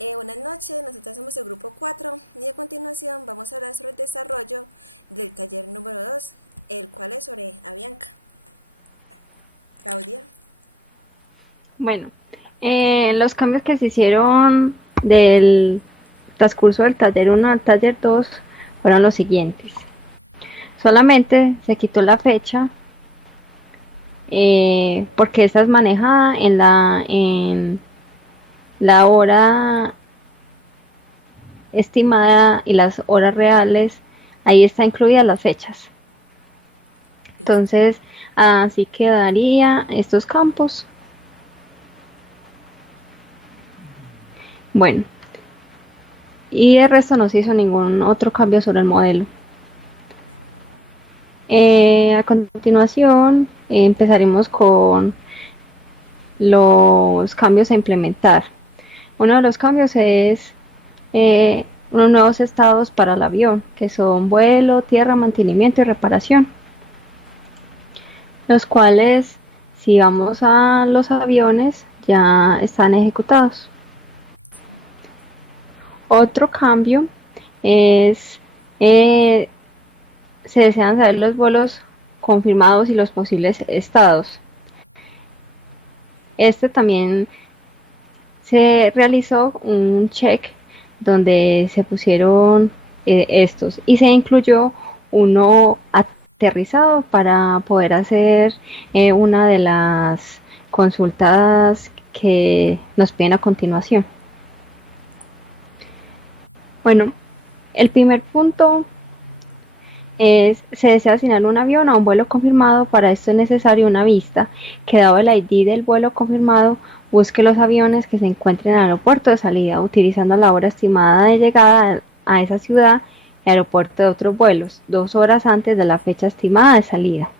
Buenas noches, nosotros somos el grupo 4 y a continuación vamos a hablar sobre el desarrollo del taller número 2, el cual es sobre Avianca. Claudia. Bueno, los cambios que se hicieron del transcurso del taller uno al taller 2 fueron los siguientes. Solamente se quitó la fecha porque esta es manejada en la hora estimada y las horas reales. Ahí está incluidas las fechas. Listo. Entonces, así quedaría estos campos. Bueno, y de resto no se hizo ningún otro cambio sobre el modelo. A continuación, empezaremos con los cambios a implementar. Uno de los cambios es unos nuevos estados para el avión, que son vuelo, tierra, mantenimiento y reparación, los cuales, si vamos a los aviones, ya están ejecutados. Otro cambio es, eh, se desean saber los vuelos confirmados y los posibles estados. Este también se realizó un check donde se pusieron estos y se incluyó uno aterrizado para poder hacer una de las consultas que nos piden a continuación. Bueno, el primer punto es, se desea asignar un avión a un vuelo confirmado. Para esto es necesario una vista que, dado el ID del vuelo confirmado, busque los aviones que se encuentren en el aeropuerto de salida, utilizando la hora estimada de llegada a esa ciudad y aeropuerto de otros vuelos, 2 horas antes de la fecha estimada de salida.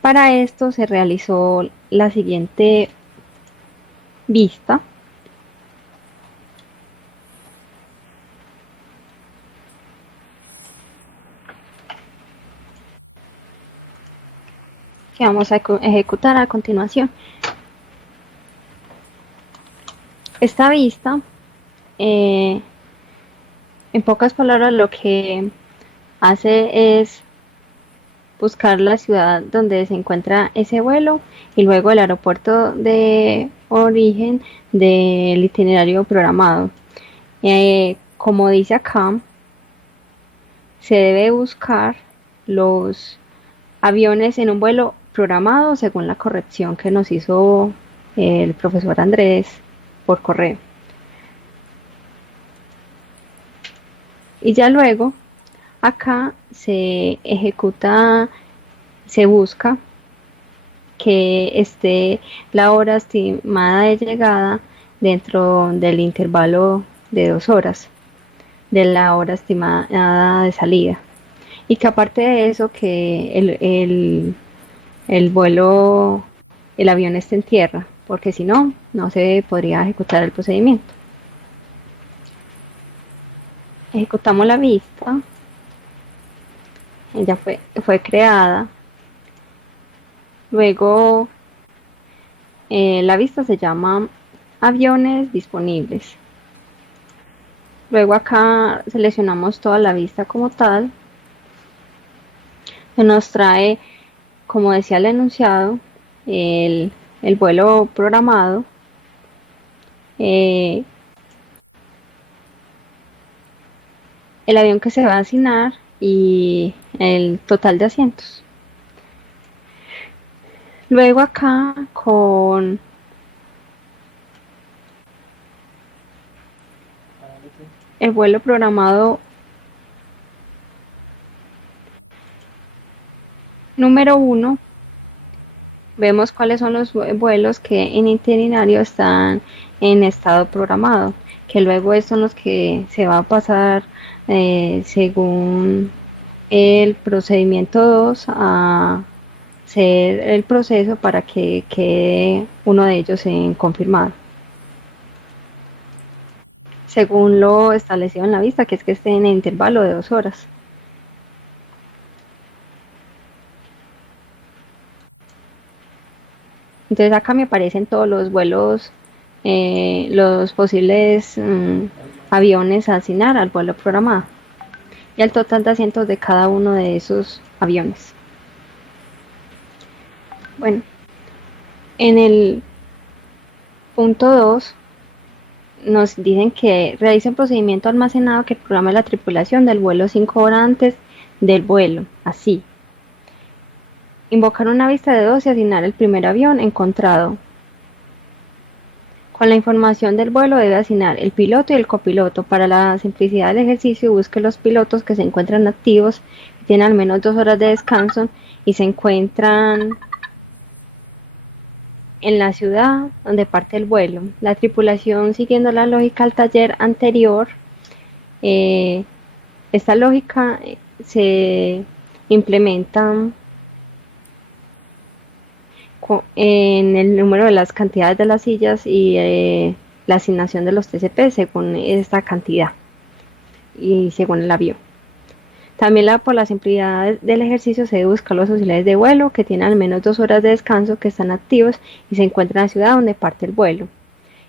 Para esto se realizó la siguiente vista, que vamos a ejecutar a continuación. Esta vista, eh, en pocas palabras, lo que hace es buscar la ciudad donde se encuentra ese vuelo y luego el aeropuerto de origen del itinerario programado. Como dice acá, se debe buscar los aviones en un vuelo programado según la corrección que nos hizo el profesor Andrés por correo. Y ya luego acá se ejecuta, se busca que esté la hora estimada de llegada dentro del intervalo de 2 horas de la hora estimada de salida. Y que aparte de eso, que el vuelo, el avión esté en tierra, porque si no, no se podría ejecutar el procedimiento. Ejecutamos la vista, ya fue creada. Luego, la vista se llama aviones disponibles. Luego acá seleccionamos toda la vista como tal. Nos trae, como decía el enunciado, el vuelo programado, eh, el avión que se va a asignar y el total de asientos. Luego acá con el vuelo programado número uno, vemos cuáles son los vuelos que en itinerario están en estado programado, que luego son los que se va a pasar según el procedimiento 2 a hacer el proceso para que quede uno de ellos en confirmado, según lo establecido en la vista, que es que esté en el intervalo de 2 horas. Entonces acá me aparecen todos los vuelos los posibles aviones a asignar al vuelo programado y el total de asientos de cada uno de esos aviones. Bueno, en el punto 2 nos dicen que realice un procedimiento almacenado que programe la tripulación del vuelo 5 horas antes del vuelo, así. Invocar una vista de 2 y asignar el primer avión encontrado. Con la información del vuelo debe asignar el piloto y el copiloto. Para la simplicidad del ejercicio, busque los pilotos que se encuentran activos, que tienen al menos 2 horas de descanso y se encuentran en la ciudad donde parte el vuelo. La tripulación, siguiendo la lógica del taller anterior, esta lógica se implementa en el número de las cantidades de las sillas y la asignación de los TCP según esta cantidad y según el avión. También por la simplicidad del ejercicio se debe buscar los auxiliares de vuelo que tienen al menos 2 horas de descanso, que están activos y se encuentran en la ciudad donde parte el vuelo.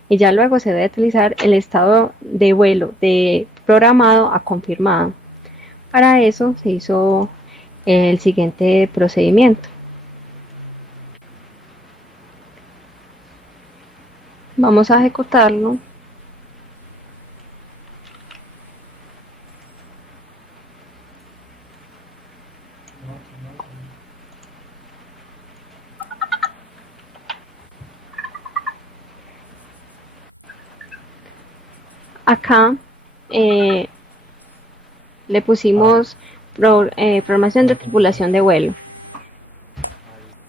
Y ya luego se debe utilizar el estado de vuelo de programado a confirmado. Para eso se hizo el siguiente procedimiento. Vamos a ejecutarlo. Acá le pusimos programación de tripulación de vuelo,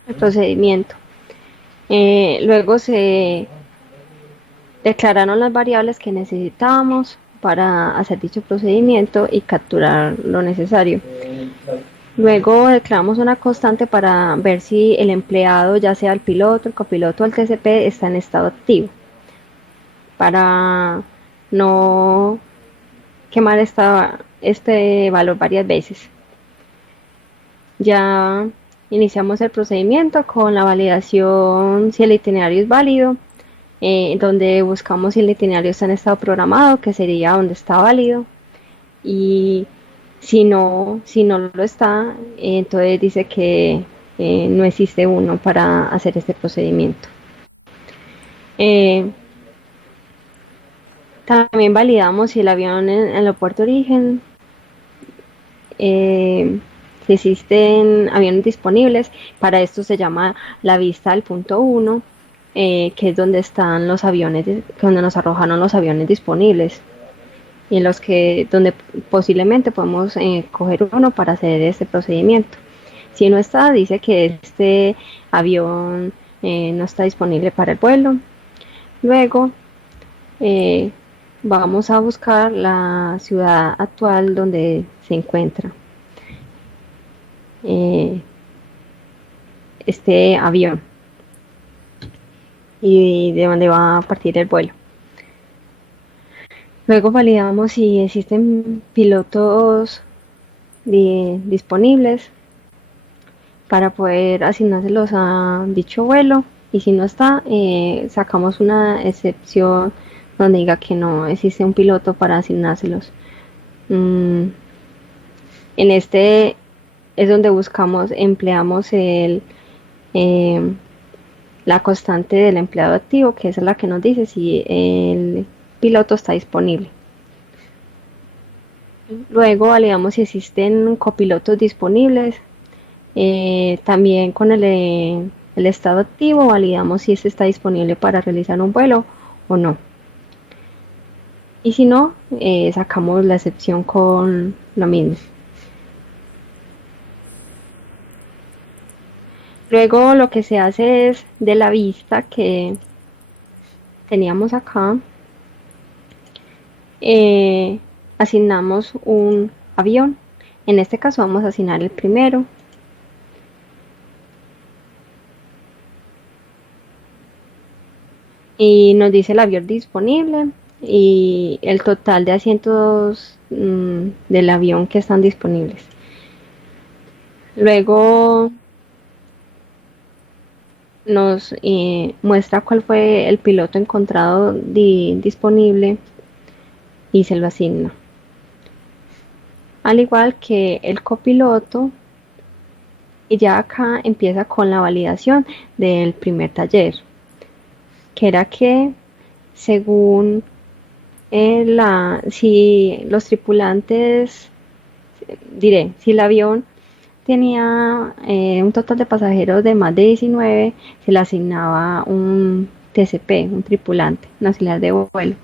el procedimiento. Luego se declararon las variables que necesitábamos para hacer dicho procedimiento y capturar lo necesario. Luego declaramos una constante para ver si el empleado, ya sea el piloto, el copiloto o el TCP, está en estado activo, para no quemar este valor varias veces. Ya iniciamos el procedimiento con la validación si el itinerario es válido, donde buscamos si el itinerario está en estado programado, que sería donde está válido, y si no lo está, entonces dice que no existe uno para hacer este procedimiento. También validamos si el avión en el aeropuerto de origen, si existen aviones disponibles. Para esto se llama la vista del punto 1, que es donde están los aviones, donde nos arrojaron los aviones disponibles y en los que donde posiblemente podemos coger uno para hacer este procedimiento. Si no está, dice que este avión no está disponible para el vuelo. Luego vamos a buscar la ciudad actual donde se encuentra este avión y de dónde va a partir el vuelo. Luego validamos si existen pilotos disponibles para poder asignárselos a dicho vuelo, y si no está, sacamos una excepción donde diga que no existe un piloto para asignárselos. En este es donde empleamos la constante del empleado activo, que es la que nos dice si el piloto está disponible. Luego validamos si existen copilotos disponibles. También con el estado activo validamos si este está disponible para realizar un vuelo o no. Y si no, sacamos la excepción con lo mismo. Luego lo que se hace es, de la vista que teníamos acá, asignamos un avión. En este caso vamos a asignar el primero. Y nos dice el avión disponible y el total de asientos del avión que están disponibles. Luego nos muestra cuál fue el piloto encontrado disponible y se lo asigna. Al igual que el copiloto, y ya acá empieza con la validación del primer taller, que era que según si los tripulantes, si el avión tenía un total de pasajeros de más de 19, se le asignaba un TCP, un tripulante, un auxiliar de vuelo.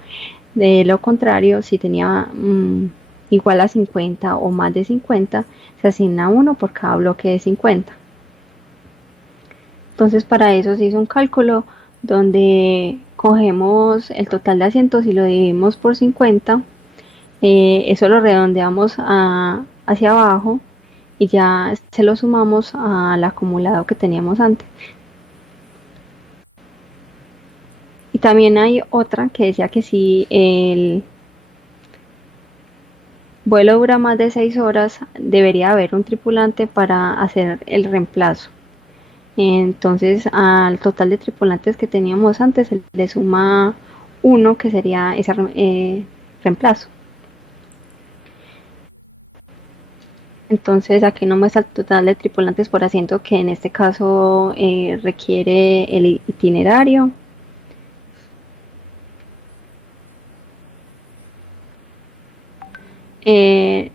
De lo contrario, si tenía igual a 50 o más de 50, se asigna uno por cada bloque de 50. Entonces para eso se hizo un cálculo donde cogemos el total de asientos y lo dividimos por 50, eso lo redondeamos hacia abajo y ya se lo sumamos al acumulado que teníamos antes. Y también hay otra que decía que si el vuelo dura más de 6 horas, debería haber un tripulante para hacer el reemplazo. Entonces al total de tripulantes que teníamos antes se le suma uno que sería ese reemplazo. Entonces aquí no muestra el total de tripulantes por asiento, que en este caso requiere el itinerario. Eh,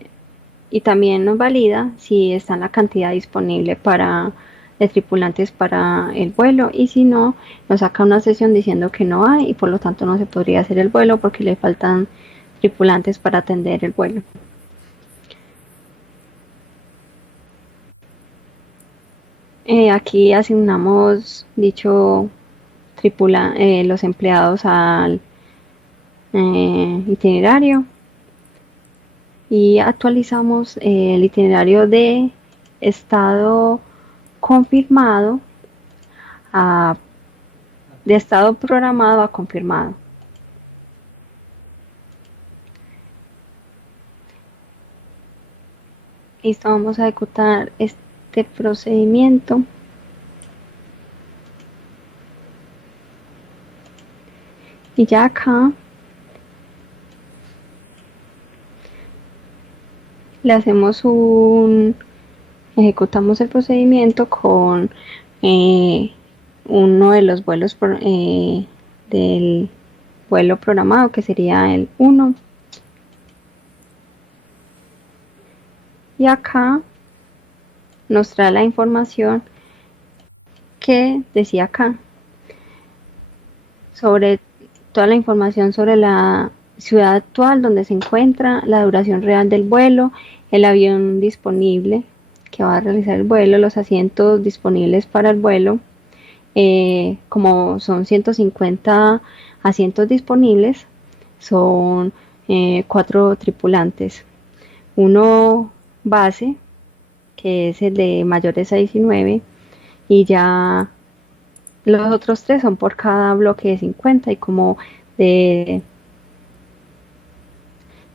y también nos valida si está en la cantidad disponible de tripulantes para el vuelo, y si no, nos saca una sesión diciendo que no hay y por lo tanto no se podría hacer el vuelo porque le faltan tripulantes para atender el vuelo. Aquí asignamos los empleados al itinerario y actualizamos el itinerario de estado confirmado de estado programado a confirmado. Listo, vamos a ejecutar este procedimiento. Y ya acá le ejecutamos el procedimiento con uno de los vuelos del vuelo programado, que sería el 1. Y acá nos trae la información que decía acá, sobre toda la información sobre la ciudad actual donde se encuentra, la duración real del vuelo, el avión disponible que va a realizar el vuelo, los asientos disponibles para el vuelo. Como son 150 asientos disponibles, son 4 tripulantes. Uno base, que es el de mayores a 19, y ya los otros 3 son por cada bloque de 50,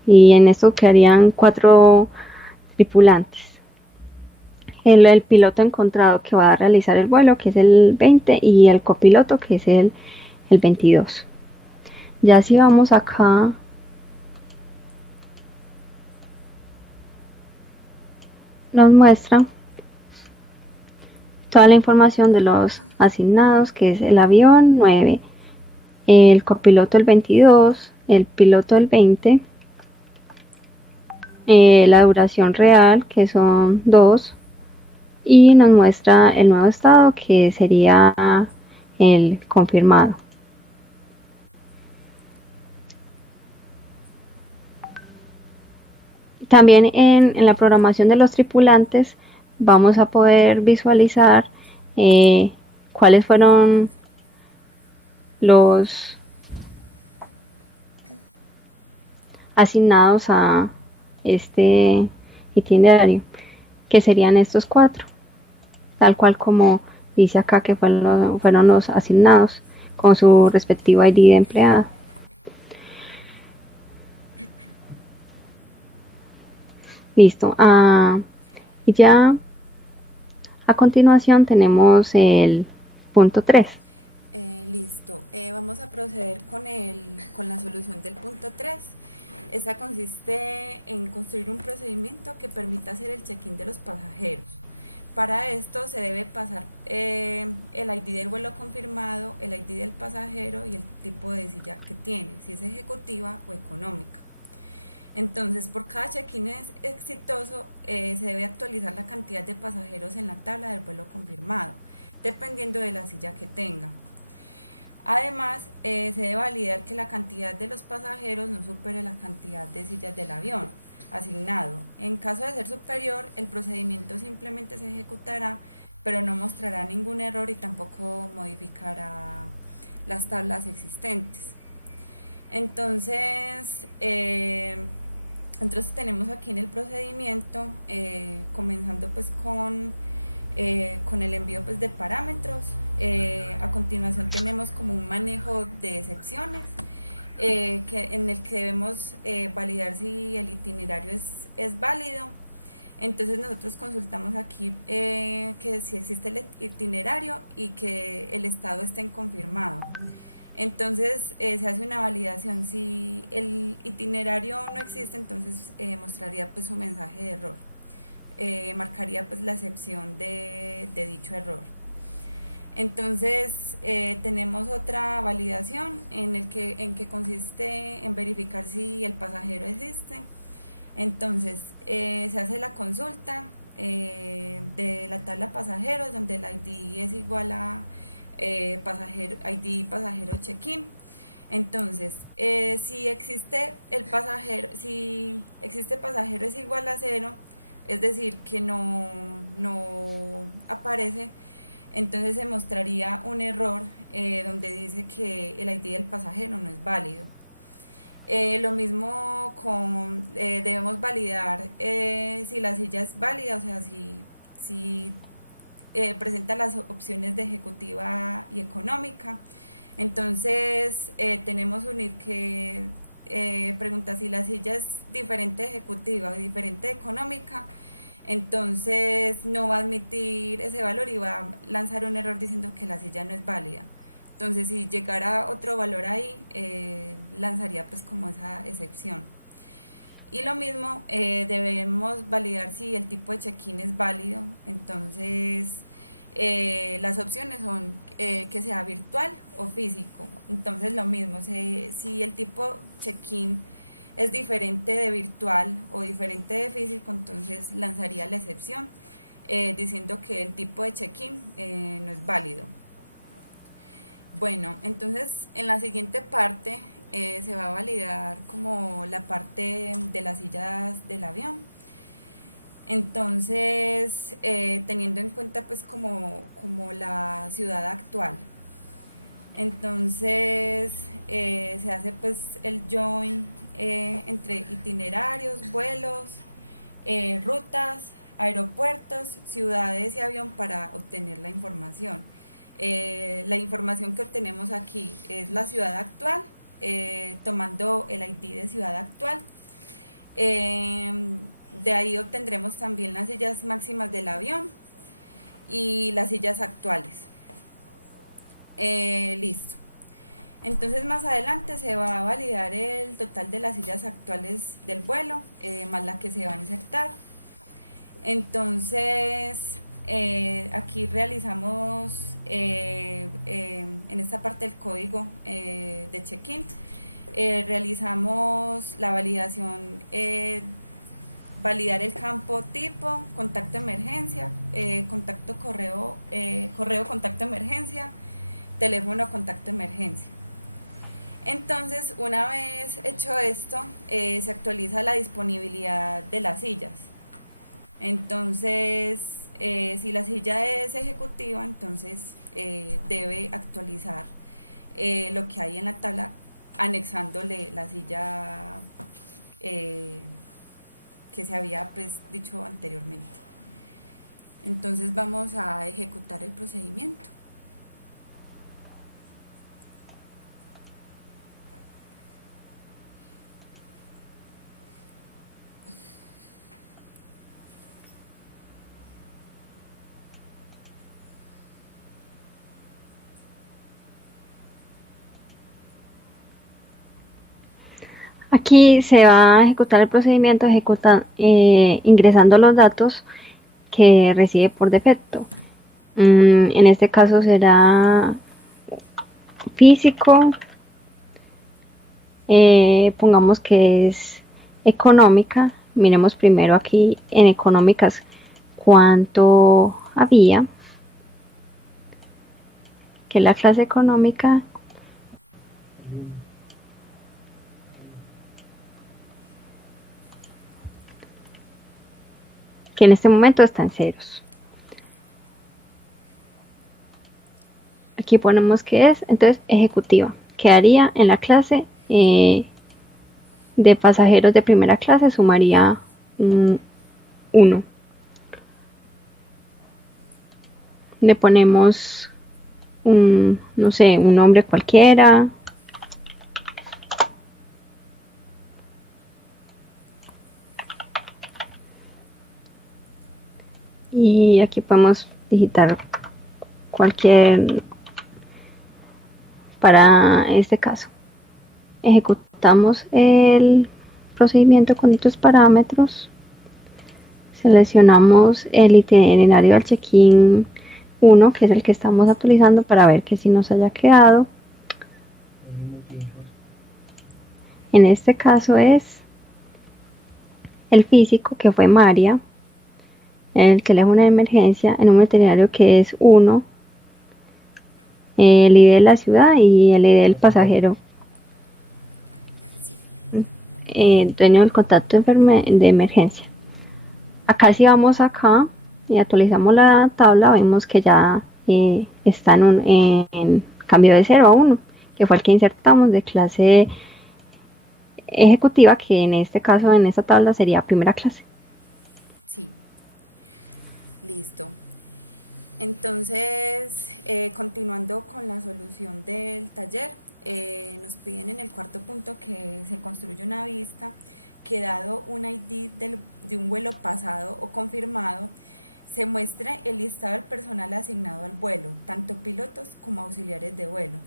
y en esto quedarían 4 tripulantes. El piloto encontrado que va a realizar el vuelo, que es el 20, y el copiloto, que es el 22. Ya si vamos acá, nos muestra toda la información de los asignados, que es el avión 9, el copiloto el 22, el piloto el 20, la duración real, que son 2, y nos muestra el nuevo estado, que sería el confirmado. También en la programación de los tripulantes vamos a poder visualizar cuáles fueron los asignados a este itinerario, que serían estos 4, tal cual como dice acá que fueron los asignados con su respectivo ID de empleado. Listo. Y ya a continuación tenemos punto 3. Listo. Vamos a proceder con la solución del punto 3. Esta consiste en construir un procedimiento que permita hacer el check-in de los pasajeros. Para esto se debe pasar el ID del vuelo confirmado, el ID del pasajero y el tipo de silla que tiene, si es ejecutiva o económica. Entonces, por cada check-in exitoso, se debe actualizar la cantidad de pasajeros en la tabla del vuelo confirmado, dependiendo de la silla que tenga. Además, se debe validar que la cantidad de los pasajeros no supere la cantidad de sillas del avión asignado. En caso de ser superior, el procedimiento simplemente se ejecutará, pero no mostrará ningún error y tampoco modificará las tablas existentes. Entonces, tenemos aquí en el procedimiento, comenzando pues con el envío pues de parámetros. A continuación tenemos como un manejo de excepciones, en el que debemos validar si el itinerario es válido. Entonces nosotros consultamos aquí que si existe el itinerario y que el estado esté confirmado. Entonces se hace una validación. Si el itinerario no existe, entonces mostraría pues un mensaje de error. Marcaría pues la excepción de dicho error. Entonces tenemos otra validación en que consiste en verificar si el pasajero existe. Entonces se hace la consulta de la tabla pasajeros, donde el ID es igual a pasajero, ID pasajero check-in. Entonces, si existe pasajero es igual a 0, es decir, que no aparece, entonces se mostraría un error donde dice que el ID del pasajero no es válido. Lo mismo debemos validar si la silla es válida, o sea, si presenta las opciones de ejecutiva y económica. Entonces tenemos unir que pregunta si la silla es diferente ejecutiva o diferente económica. Entonces no va a admitir ese valor y va a lanzar un error diciendo que la silla no es válida. Entonces si llegara otro valor ahí, lanzaría pues como esa excepción. Y lo mismo, debemos validar si el tipo de check-in es válido. Entonces las opciones son que sea virtual o físico. Entonces lo mismo, si el tipo check-in es diferente de virtual o diferente de físico, entonces lanzaría la excepción diciendo que el tipo de check-in no es válido. Bueno, entonces en la siguiente parte se va a validar como la parte de las sillas del avión. Entonces, teniendo en cuenta pues como la ciudad actual. Entonces, se hace pues el join entre itinerarios, vuelos, rutas, aeropuertos, ciudades y avión para obtener la información. La información que obtenemos aquí es la ciudad actual, tomando el ID de ciudad actual. De ahí obtendremos también las sillas máximas del avión y las sillas actuales. Listo. Entonces más adelante se va a validar el total de las sillas actuales del vuelo, más la que se va a insertar. Entonces aquí realizamos en esta parte del código de check-in, realizamos la validación, validar el campo tipo, contacto emergencia, contacto correo contacto emergencia, teléfono contacto emergencia. Entonces, una vez hecho esto, se actualiza la disponibilidad de las sillas. Entonces, si la silla es ejecutiva, entonces debe actualizar lo que hay en la tabla, anexándole la silla que se había pues dicho anteriormente. Entonces vamos a ejecutar el procedimiento. Aquí se va a ejecutar el procedimiento ingresando los datos que recibe por defecto. En este caso será físico, pongamos que es económica. Miremos primero aquí en económicas cuánto había, que la clase económica que en este momento está en ceros. Aquí ponemos que es, entonces ejecutiva. Quedaría en la clase de pasajeros de primera clase, sumaría 1. Le ponemos no sé, un nombre cualquiera. Y aquí podemos digitar cualquier para este caso. Ejecutamos el procedimiento con estos parámetros. Seleccionamos el itinerario del check-in 1, que es el que estamos actualizando para ver que si nos haya quedado. En este caso es el físico, que fue María, el teléfono de emergencia, el número itinerario que es 1, el ID de la ciudad y el ID del pasajero, dueño del contacto de emergencia. Acá si vamos acá y actualizamos la tabla, vemos que ya está en cambio de 0 a 1, que fue el que insertamos de clase ejecutiva, que en este caso, en esta tabla, sería primera clase. Sí, listo. Entonces, continuando con la solución del taller, nos piden en el cuarto punto que se construya una vista que, dado un ID de un vuelo pasado o confirmado, se muestre el listado del personal asignado al vuelo, tanto pilotos como auxiliares de vuelo.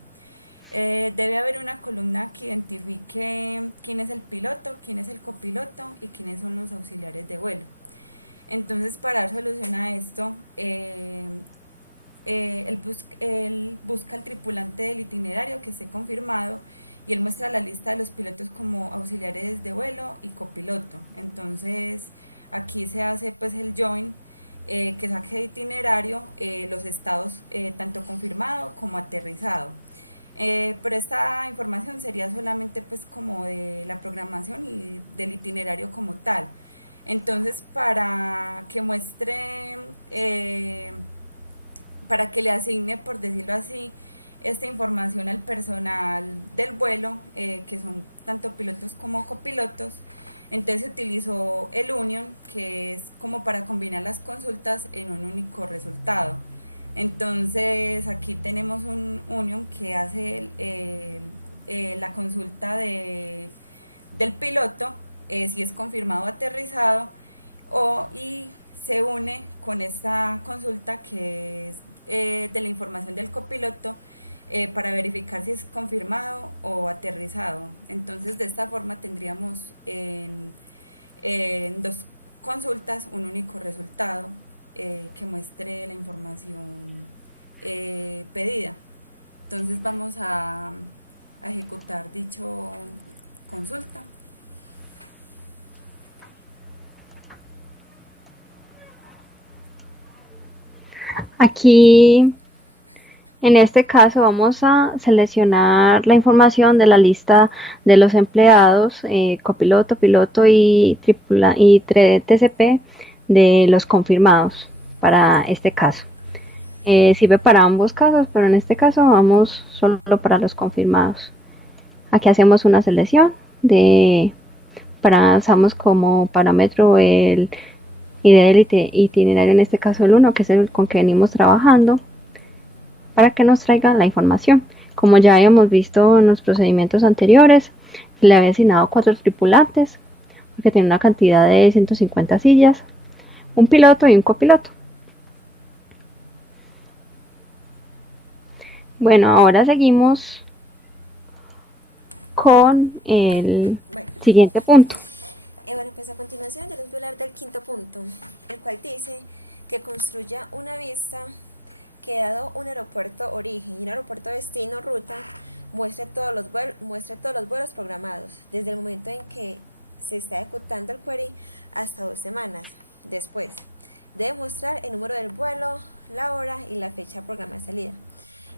Debe haber una columna que identifique quién es el piloto, quién es el copiloto y quiénes son los auxiliares de vuelo. Entonces, para dar solución a esto, él busca al tripulante del itinerario que esté confirmado y él muestra la lista de los pilotos como auxiliares de vuelo y copiloto. Entonces, aquí se hace pues el join, que saque de itinerario los estados tanto confirmado como aterrizado. Pero esta información sería solamente pues como de la programación y del itinerario como tal. Entonces, para que muestre, para que le asigne, por decirlo así, esta información al personal del vuelo, que son tanto pilotos como copilotos, entonces se utilizó el union, que es como para combinar las consultas en un único resultado. Entonces aquí tenemos un union que hace la consulta del piloto, si es confirmado o aterrizado, y se une con esta consulta que es de la información del copiloto, para verificar si es confirmado o aterrizado. Entonces, de esta forma tendríamos en dos consultas un único resultado que muestre la información pedida. Entonces vamos a ejecutar dicho consulta. Aquí, en este caso, vamos a seleccionar la información de la lista de los empleados, copiloto, piloto y TCP de los confirmados para este caso. Sirve para ambos casos, pero en este caso vamos solo para los confirmados. Aquí hacemos una selección usamos como parámetro el ID del itinerario, en este caso el 1, que es el con que venimos trabajando, para que nos traiga la información. Como ya habíamos visto en los procedimientos anteriores, le había asignado 4 tripulantes, porque tiene una cantidad de 150 sillas, un piloto y un copiloto. Bueno, ahora seguimos con el Bueno, siguiente punto. bueno, pues a continuación yo les voy a hablar del quinto punto, el cual dice que construya una vista que dado un aeropuerto origen y un aeropuerto destino ruta, muestre todos los vuelos programados, desde el momento en que se está ejecutando el query hasta 2 semanas. Después, debe mostrar el número del vuelo, la hora y la fecha de programa de salida.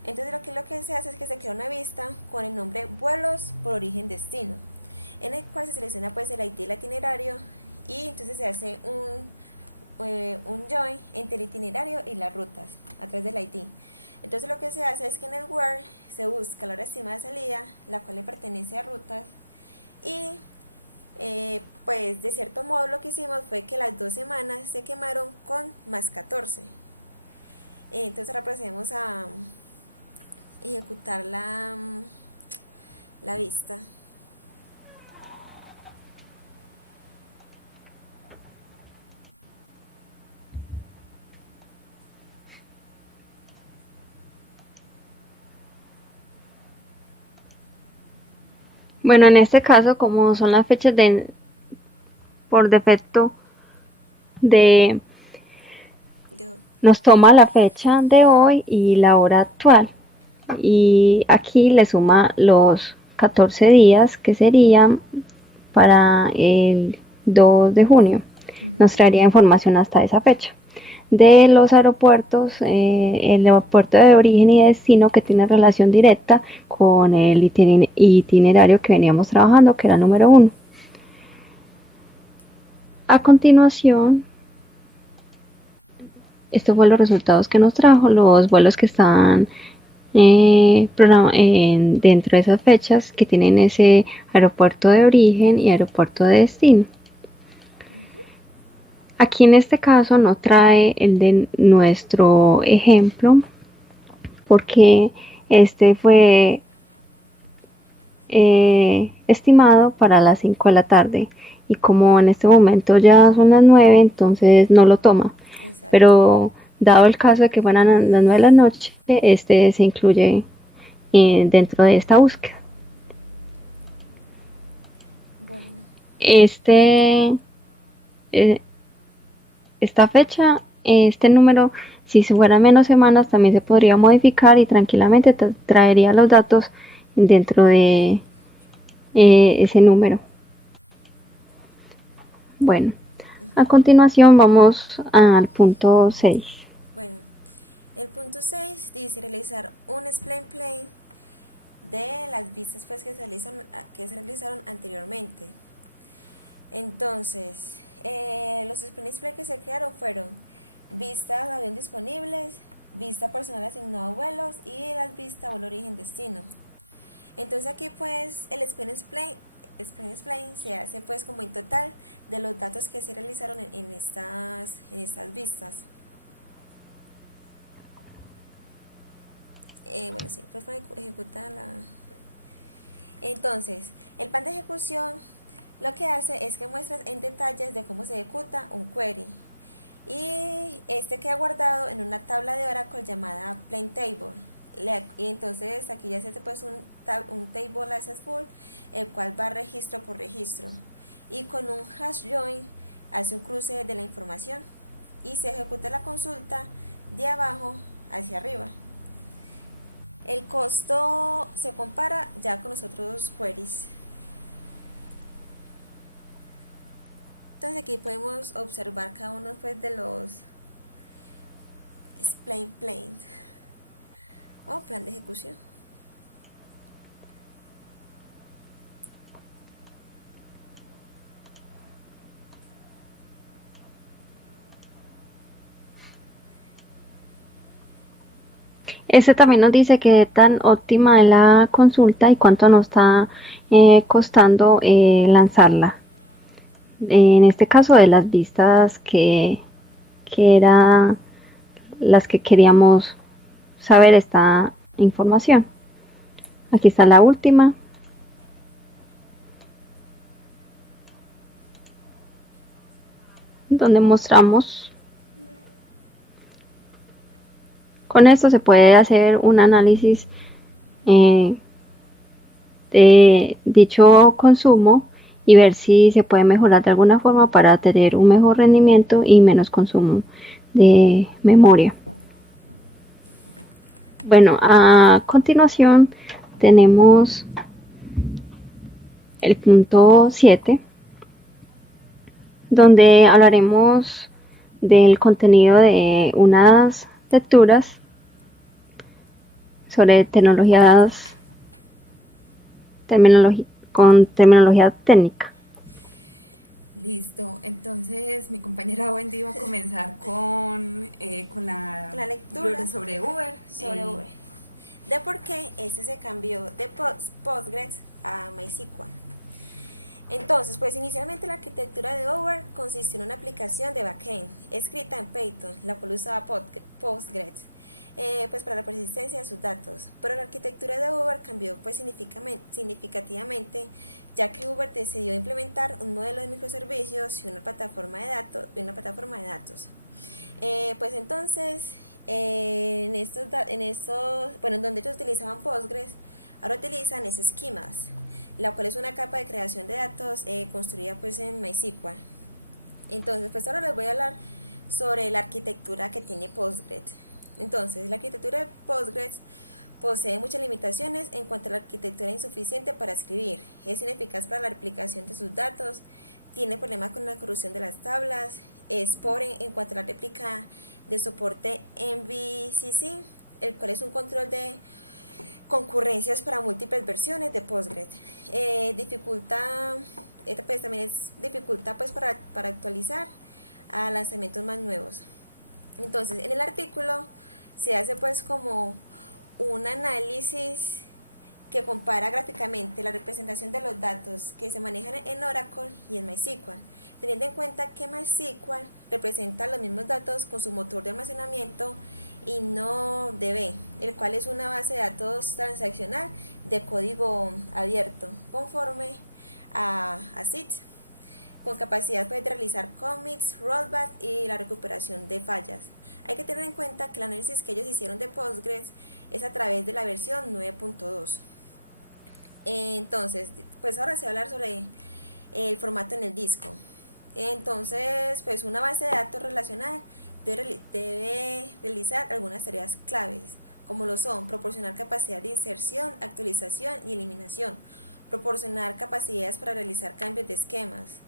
Entonces lo que se hace es que se crea una vista con el nombre vuelos por origen destino, en el cual se selecciona pues el ID del itinerario y entonces se hace un join entre el itinerario y las rutas a través del ID. Entonces lo que se hace es que en el where se busca la hora estimada de salida, la cual le pertenece a rutas y pues de cierto modo lo que hicimos fue que las 2 semanas se quemaron con más 14. Entonces ahora procedemos a ejecutar la vista. Bueno, en este caso, como son las fechas de por defecto de Yo, nos toma la fecha de hoy y la hora actual. Y aquí le suma los 14 días que serían para el 2 de junio. Nos traería información hasta esa fecha. De los aeropuertos, el aeropuerto de origen y destino que tiene relación directa con el itinerario que veníamos trabajando, que era el número 1. A continuación, estos fueron los resultados que nos trajo, los vuelos que están dentro de esas fechas que tienen ese aeropuerto de origen y aeropuerto de destino. Aquí en este caso no trae el de nuestro ejemplo porque este fue estimado para las 5 de la tarde y como en este momento ya son las 9, entonces no lo toma. exacto. Pero dado el caso de que fueran las 9 de la noche, este se incluye dentro de esta búsqueda. Bueno, Este, eh, esta fecha, este número, si fuera menos semanas, también se podría modificar y tranquilamente traería los datos dentro de ese número. Bueno, a continuación vamos al punto 6. bueno, el punto 6 dice realizar un explain plane de las vistas pues que se realizaron anteriormente. Entonces, los explain plane que se crearon fueron vistas avión disponibles, vista personal asignado a vuelos y las vistas vuelo origen destino. Entonces aquí pues el explain se hace pues como en total de los datos que se realizaron en estas vistas. Bueno, sí, pues ejecutar la... Entonces, el plan de ejecución lo que hace es que muestra en detalles de cómo se ejecuta un query. Y este queda guardado en una tabla de Oracle llamada plain table. Y entonces aquí ya se hace pues un table access full, el cual va registro por registro. Y con un hash join hace un cruce de la información y se ejecuta la consulta de abajo hacia arriba. El costo se compara ya con los otros queries. Entonces aquí podemos observar cada uno pues, de los explain planes o plan de ejecución. Este también nos dice que tan óptima es la consulta y cuánto nos está costando lanzarla. En este caso de las vistas que era las que queríamos saber esta información. Aquí está la última. Donde mostramos. Con esto se puede hacer un análisis de dicho consumo y ver si se puede mejorar de alguna forma para tener un mejor rendimiento y menos consumo de memoria. Bueno, a continuación tenemos el punto 7, donde hablaremos del contenido de unas lecturas sobre con terminología técnica. Listo, entonces mi compañera Wendy va a comenzar con La lectura sobre Uber. sobre Uber. De por qué este se cambió de Postgres a MySQL. Entonces, pues inicialmente la arquitectura de Uber consistió en una aplicación de backend escrita en Python, la cual usaba Postgres, pues para la persistencia de sus datos. Pero la arquitectura de Uber cambió pues significativamente, ya que Uber decidió implementar un modelo de microservicios y una plataforma de datos. Pues entonces, bueno, donde ellos utilizaban Postgres, ahora utilizan schemas, la cual es una capa de creación de datos construida pues en MySQL. Entonces, pues ahora les voy a hablar sobre la arquitectura que tiene Postgres. Entonces, la arquitectura de Postgres posee muchas limitaciones en cuanto a la arquitectura insuficiente para escribir, es ineficaz para la replicación de sus datos, tiene problemas con la corrupción de las tablas, es pobre en cuanto a la réplica de soporte MVCC, el cual es un control de concurrencias para múltiples versiones de Postgres. Pues también es dificultad pues para actualizar a lanzamientos más nuevos. Entonces, en el artículo se hace pues como un análisis que compara gráficamente la representación de los datos que se manejan en Oracle y en MySQL, teniendo en cuenta que MySQL representa los mismos datos con su motor de almacenamiento y no DB, el cual es una base de datos transaccional de código abierto, conforme a SIT, con capacidad de realizar commits, rollback y la recuperación de fallas. Hay que tener en cuenta que el análisis que ellos hicieron de Postgres es a través de la versión 9.2. Entonces, pues ahora se va a hablar sobre el formato en el disco. Entonces, pues una base de datos relacional debe realizar algunas tareas claves, como lo son proporcionar capacidad de inserción, actualización y eliminación, proporcionar capacidades para realizar cambios de esquemas,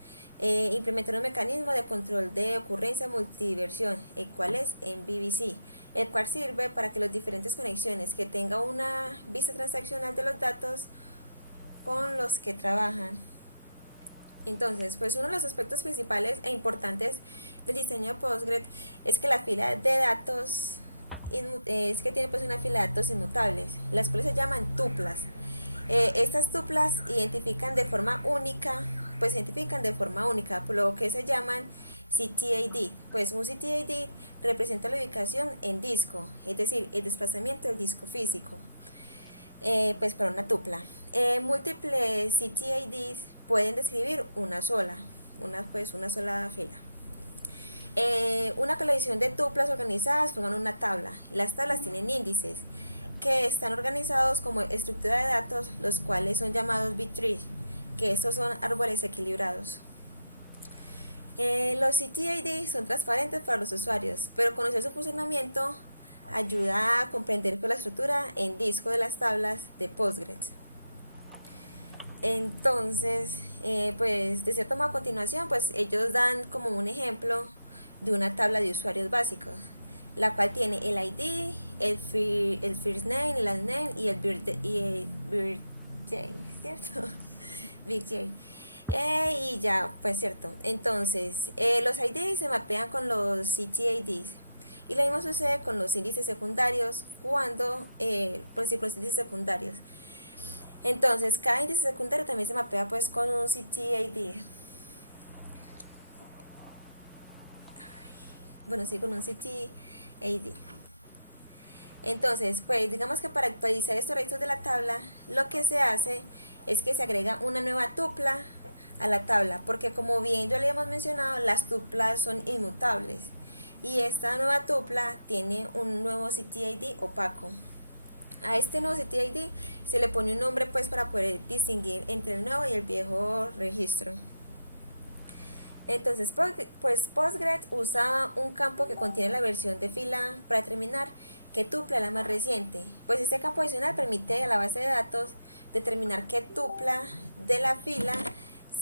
implementar un mecanismo de control de ocurrencia multidiversión, el cual es en BBC, el cual sirve para que las diferentes conexiones que tenga una vista transaccional de los datos con los que trabajan. Entonces, pues uno de los aspectos principales e importantes del diseño de Postgres es que la fila de datos es que tiene pues una fila de datos inmutables, las cuales se llaman tuplas. Estas tuplas identifican de forma única, por lo que se llaman CTAD. Pues un CTAD representa la ubicación en disco, es decir, el desplazamiento del disco físico, pues para una tupla. Múltiples CTADs pueden describir una sola fila. Una colección de tuplas organizadas forman una tabla. Las tablas tienen índices que están organizados como estructura de datos, los cuales son llamados bit trees, que estos son árboles equilibrados. Los CTAD son transparentes para los usuarios, pero conocer su funcionamiento ayuda a comprender la estructura en disco de las tablas de Postgres. Entonces, pues de cierto modo a continuación, pues ellos dan como un ejemplo de una tabla de usuarios básicos, la cual tiene el ID, el first name, el last name y el birthday, ¿cierto? Birthday. Y ya, pues cierto. Entonces, los IDs se mapean con los CTADs. Y lo mismo sucede con los índices secundarios cuando, por decir, los índices secundarios. Entonces, cada índice secundario también se mapea pues con un CTAD. Bueno, sí, con un CTAD. Entonces, pues digamos que para actualizar estos registros de la tabla, lo que se hace es que se agrega una nueva tupla a la tabla, porque como bien ya le hemos mencionado, las tuplas son inmutables. Y esta nueva tupla tiene un nuevo CTAD opaco. A este nuevo CTID se le pone un nombre pues para poder distinguir entre el nuevo y el viejo registro. Entonces, pues Postgres usa un campo que contiene la versión de fila para determinar qué tupla es la más reciente. Pues este campo adicional permite a la base de datos determinar qué tupla de la fila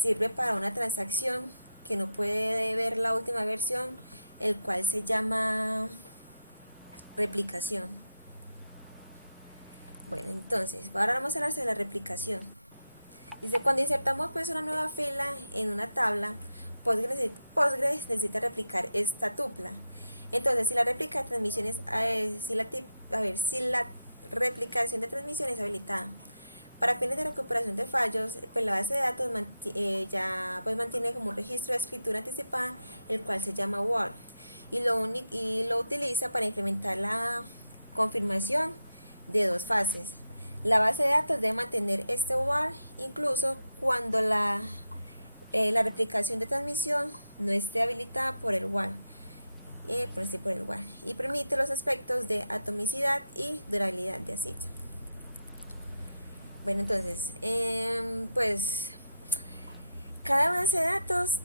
sirve para una transacción que no puede ver la última versión, el cual se llama replicación. Bueno, entonces, ahora vamos a hablar sobre la replicación. Dice, cuando insertamos pues una nueva fila en una tabla, Postgres necesita replicar esta tupla. Entonces, si la réplica de transmisión es, si la replicación de transmisión es habilitada para fines de recuperación de fallos, pues la base de datos ya pues mantiene como un registro de escritura anticipada, el cual se llama WAL, y lo utiliza para implementar la confirmación de dos fases. La base de datos debe mantener este WAL incluso cuando la replicación de transmisión no esté habilitada por el WAL. Y permite los aspectos de atomicidad y durabilidad de ACID. Bueno, entonces, pues cada base de datos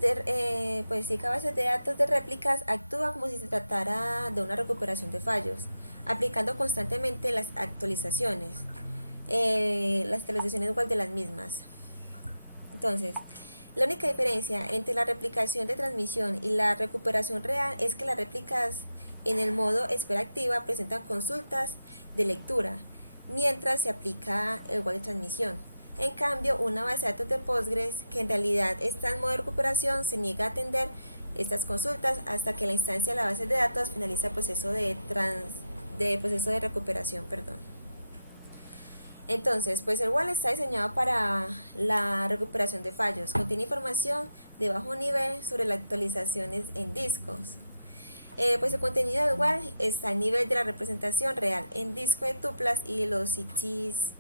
cada base de datos de réplicas actúa como si se tratara de una recuperación de fallos, aplicando constantemente las actualizaciones igual de las mismas. Entonces, la única diferencia entre la replicación de transmisión y la recuperación real es que las réplicas en el modo espera activa presentan consultas de lectura, mientras se aplica el WAL de transmisión. En cambio, una base de datos de Postgres, que en realidad está en modo de recuperación, se niega a atender estas consultas hasta que la instancia de la base de datos finaliza el proceso de recuperación. Entonces, pues el WAL está diseñado para la recuperación de fallos. Contiene información de bajo nivel sobre las actualizaciones en discos. Pues el contenido del WAL está a nivel de la representación real en disco de tuplas y los CTIDs.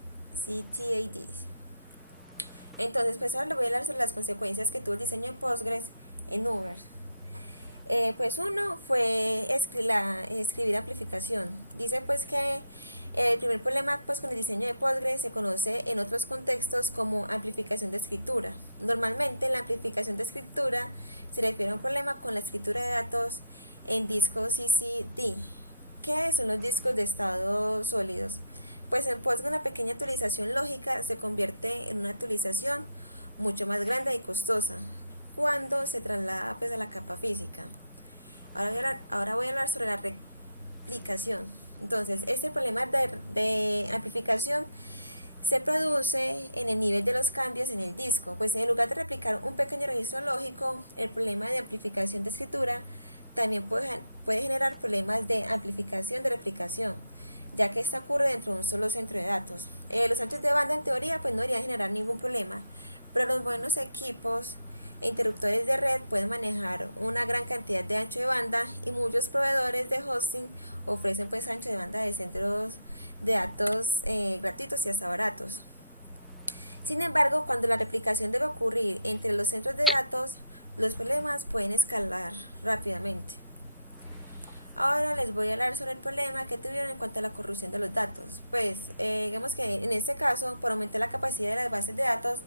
Entonces, pues ahora le voy a hablar sobre las consecuencias que tuvo el diseño de Postgres en Uber. Pues uno fue escribir amplificación. Dice pues que el primer problema pues con el diseño de Postgres se conoce en otros contextos como amplificación de escritura. Normalmente la amplificación de escritura se refiere a un problema con la escritura de datos en discos CCD. ¿Qué son los discos de estado sólidos? Pues en Postgres una pequeña actualización lógica se convierte en una actualización mucho más grande y costosa cuando se traslada pues a la capa física. Ahora voy a hablar sobre la replicación. Entonces, este problema de amplificación se produce en el nivel de los cambios en el disco, pues en lugar de replicar un pequeño registro lógico, el problema de amplificación de escritura también puede generar problemas de amplificación de replicación, ya que esta ocurre dentro de un solo centro de datos. Los anchos de banda en teoría pues no deberían generar ningún problema, pero los buenos equipos e interruptores de red pueden manejar una gran cantidad de ancho de banda y muchos proveedores de hosting ofrecen pues ancho de banda de centros de datos gratuitos y hasta baratos. Sin embargo, cuando la replicación debe ocurrir entre los centros de datos, los problemas pueden escalar rápidamente. Ahora les voy a hablar sobre el problema que tuvieron en cuanto a la corrupción de los datos. Pues digamos que en este caso, por aumentar la capacidad de las bases de datos,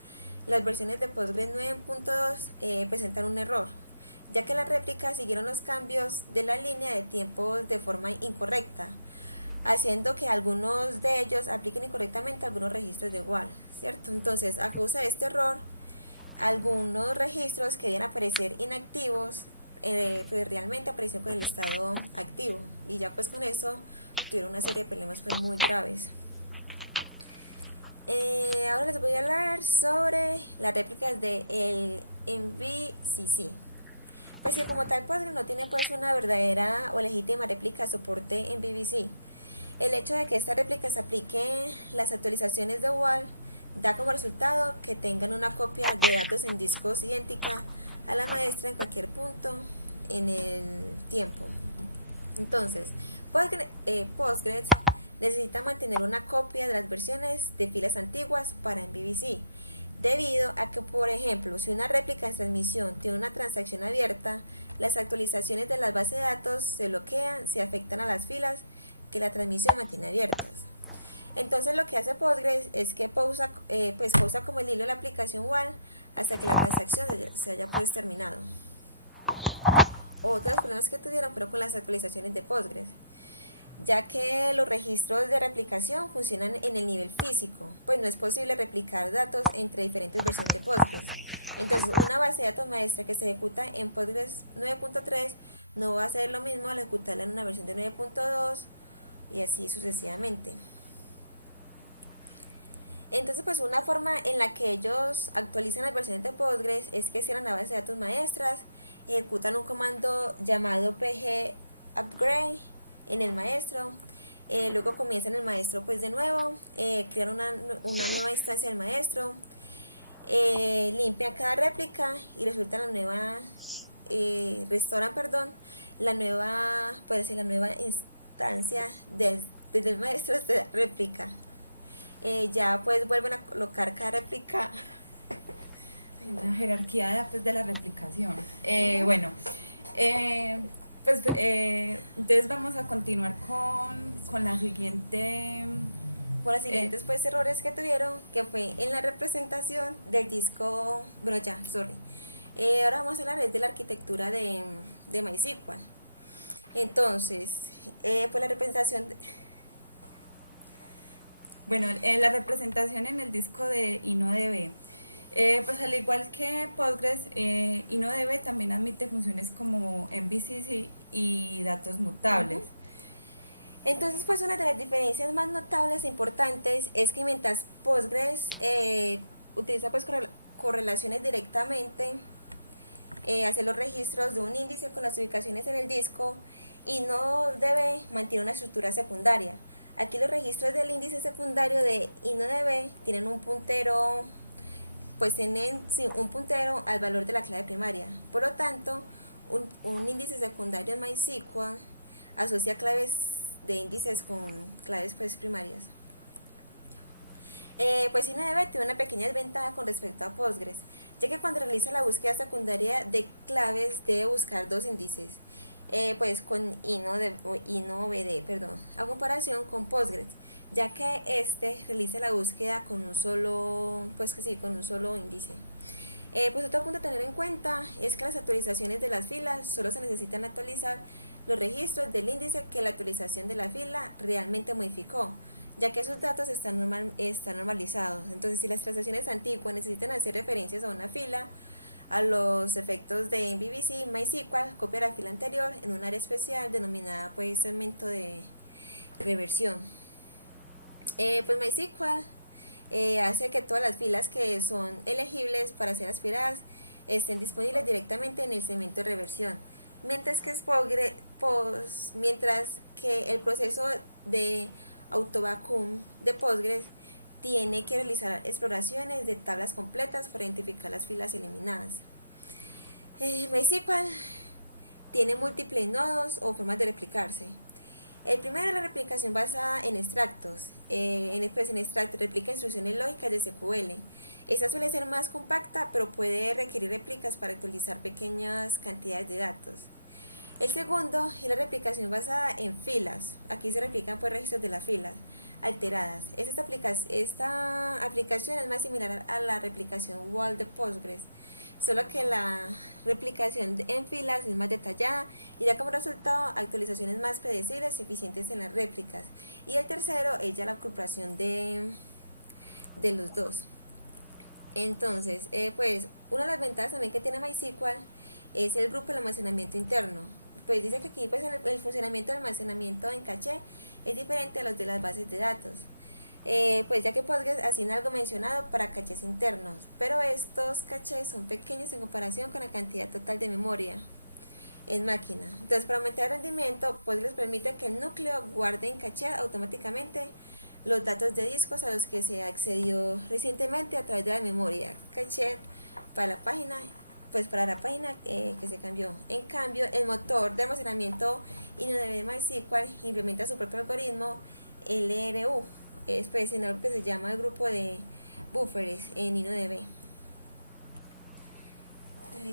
las versiones de Postgres 9.2 presentan un error, ya que las réplicas siguieron los cambios de la línea de tiempos de forma incorrecta, haciendo que algunos de ellos apliquen incorrectamente algunos registros de WAL, ¿cierto? Entonces, a causa de este error, algunos registros que debían aparecer inactivos, pues realmente aparecieron con el estado activo, y ya pues con eso tuvieron una serie de problemas pues muy graves. Ahora les voy a hablar sobre las réplicas de el MVCC. Pues que como tal Postgres no tiene pues una verdadera o legítima réplica de soporte en MVC. El hecho de que esta réplica se aplique las actualizaciones de WAL da como resultado que tengan una copia de datos en discos idéntica a la maestra en cualquier punto en el tiempo. Entonces, Postgres necesita mantener una copia de las versiones de filas antiguas para MVC, debido a que, por ejemplo, si una réplica en transmisión tiene una transacción abierta, las actualizaciones de las bases de datos se bloquean si afectan a las filas que la transmisión mantiene abiertas. Entonces lo que hace Postgres es que pausa como el hilo de la aplicación WAL hasta que la transacción se haya pues terminado. Otros problemas que tuvieron fueron con las actualizaciones de Postgres, ya que los registros de replicación funcionan en el nivel físico, pues no es posible replicar datos entre diferentes versiones de Postgres. Entonces, una base de datos maestra que se ejecuta en Postgres 9.3 no va a ser lo mismo al ejecutarla en una versión de 9.2 y así sucesivamente. Entonces, pues una forma en la que ellos actualizan las versiones de Postgres es que cierran la base de datos maestras, ejecutan un comando llamado pg upgrade en el maestro, luego comienzan el maestro pues de nuevo, crean una nueva instancia del maestro, limpian cada réplica y resulta la nueva, restauran, perdón, la nueva, puede decir, la nueva instancia desde el maestro de la réplica. Ya pues vuelven a colocar cada réplica. La jerarquía pues, de la replicación. Bueno, entonces vamos a continuar con la siguiente. Por los siguientes pues errores que tuvieron, que fue en la representación del disco, bueno ya, sorry. Ahora vamos a hablar de la arquitectura de MySQL. Entonces, pues la representación Bueno, la representación en el disco de InnoDB. Pues al igual que Postgres, InnoDB también admite funciones como MVCC y datos mutables. Entonces, pues una de las diferencias más notables e importantes es que mientras Postgres utiliza pues correlaciones directamente, hace los registros de un índice con las ubicaciones en el disco y no debe mantener una estructura secundaria. Aquí los registros del índice secundario de InnoDB tienen un puntero, pues tienen un puntero al valor de la clave primaria. Por lo tanto, un índice secundario en MySQL asocia claves de índices con claves pues primarias. Pues InnoDB tiene una pequeña desventaja con respecto a Postgres, ya que cuando realiza la búsqueda secundaria de claves debe buscar dos índices, pues con InnoDB, a comparación con Postgres, ya que este realiza la búsqueda con un solo, con un solo índice. Pues otro punto a tener en cuenta es que las actualizaciones de las filas solo se necesitan actualizar los registros del índice que la actualización de la fila realmente modificó, ya que esos datos están normalizados. Entonces, si las transacciones antiguas necesitan hacer referencias a una fila, a los efectos de MVC, MySQL copia la fila anterior en un área especial denominada pues segmento de reversión. Pues MySQL hace que todas las filas que son elegibles para ser aspiradas estén disponibles directamente en el segmento de reversión, mientras que el proceso de autovacuum de Postgres tiene que realizar exploraciones de tablas completas para identificar las filas eliminadas. MySQL tiene múltiples nodos o formas de replicarse. El primero es la replicación basada en extractos. En extracto replica instrucciones lógicas de SQL. Esta suele ser más compacta, pero puede requerir réplicas para actualizar pequeñas cantidades de datos. El segundo es la replicación basada en filas. Aquí se replican pues registros de las filas alteradas. Esta aplicación es más similar a la replicación WAL de Postgres, solo que la replicación en filas es más detallada y da como resultado actualizaciones más predecibles y eficientes en las réplicas. Y el tercero es ya la agrupación de los dos. Entonces, pues una de las ventajas también que tiene MySQL es el grupo de almacenamiento interno. Pues dice que aquí pues el funcionamiento del almacenamiento en caché es diferente a los de las bases de datos. Pues ya que Postgres asigna algo mencionado para cachés internos, pero estos cachés son pequeños en comparación con la cantidad total de memoria en máquina. Entonces, para aumentar el rendimiento, Postgres permite que el núcleo guarde en caché automáticamente los datos de discos a los que se accedió recientemente a través de la memoria caché para la página, que se cambió. En cambio, el motor de almacenamiento InnoDB MySQL implementa su propio algoritmo LRU, en algo que se llama el grupo de buffers en InnoDB.